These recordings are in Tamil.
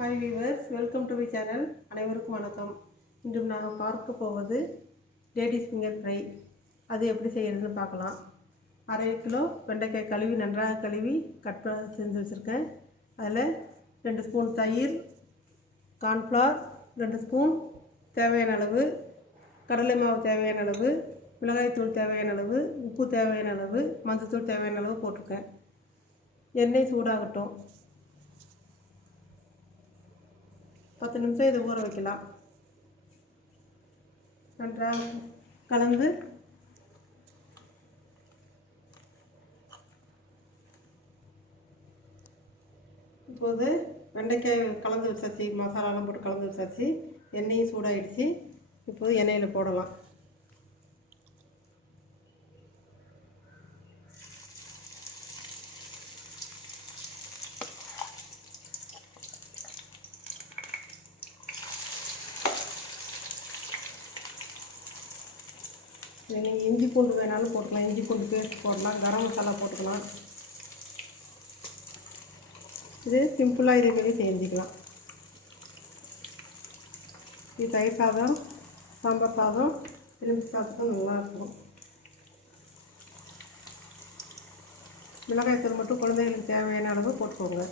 Hi viewers, welcome to my channel. அனைவருக்கும் வணக்கம். இன்று நாங்கள் பார்க்க போவது லேடிஸ் ஃபிங்கர் ஃப்ரை. அது எப்படி செய்கிறதுன்னு பார்க்கலாம். 1/2 கிலோ வெண்டைக்காய் கழுவி நன்றாக கழுவி கட் செஞ்சு வச்சுருக்கேன். அதில் 2 ஸ்பூன் தயிர், கார்ன்ஃப்ளவர் 2 ஸ்பூன், தேவையான அளவு கடலை மாவு, தேவையான அளவு மிளகாய்த்தூள், தேவையான அளவு உப்பு, தேவையான அளவு மஞ்சள்தூள், தேவையான அளவு போட்டிருக்கேன். எண்ணெய் சூடாகட்டும். 10 நிமிஷம் இதை ஊற வைக்கலாம். நன்றாக கலந்து இப்போது வெண்டைக்காய் கலந்து வச்சாச்சு, மசாலாலாம் போட்டு கலந்து வச்சாச்சு. எண்ணெயும் சூடாகிடுச்சு. இப்போது எண்ணெயில் போடலாம். நீங்கள் இஞ்சி பூண்டு வேணாலும் போட்டுக்கலாம். இஞ்சி பூண்டு பேஸ்ட் போடலாம். கரம் மசாலா போட்டுக்கலாம். இது சிம்பிளாக இதேமாரி செஞ்சுக்கலாம். இது தயிர் சாதம், சாம்பார் சாதம், எலும்பு சாதத்துக்கும் நல்லாயிருக்கும். மிளகாய்த்தூள் மட்டும் குழந்தைங்களுக்கு தேவையான அளவு போட்டுக்கோங்க.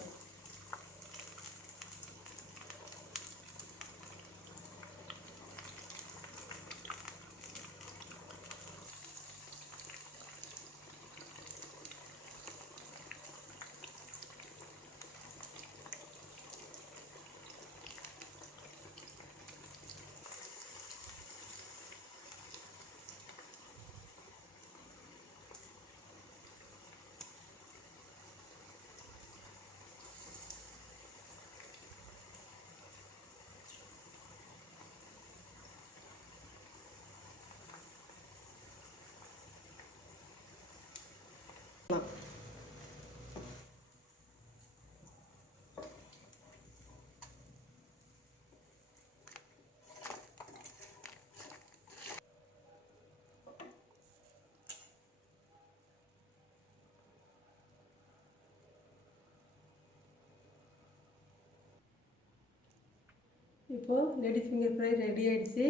இப்போது லேடிஸ் ஃபிங்கர் ஃப்ரை ரெடி ஆகிடுச்சு.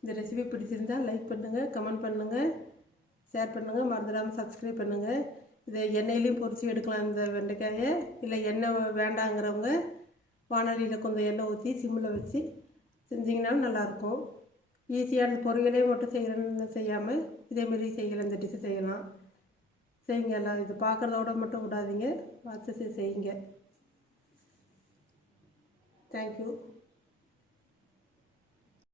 இந்த ரெசிபி பிடிச்சிருந்தால் லைக் பண்ணுங்கள், கமெண்ட் பண்ணுங்கள், ஷேர் பண்ணுங்கள், மறந்துடாமல் சப்ஸ்கிரைப் பண்ணுங்கள். இதை எண்ணெயிலையும் பொரித்து எடுக்கலாம் இந்த வெண்டைக்காயை. இல்லை எண்ணெய் வேண்டாங்கிறவங்க வானலியில் கொஞ்சம் எண்ணெய் ஊற்றி சிம்மில் வச்சு செஞ்சிங்கனாலும் நல்லாயிருக்கும். ஈஸியான பொரியலே மட்டும் செய்கிறேன்னு செய்யாமல் இதேமாரி செய்யலாம். இந்த டிஷ்ஷு செய்யலாம். செய்யுங்க. எல்லாம் இது பார்க்குறதோட மட்டும் விடாதீங்க, பார்த்து செய்யுங்க. தேங்க்யூ.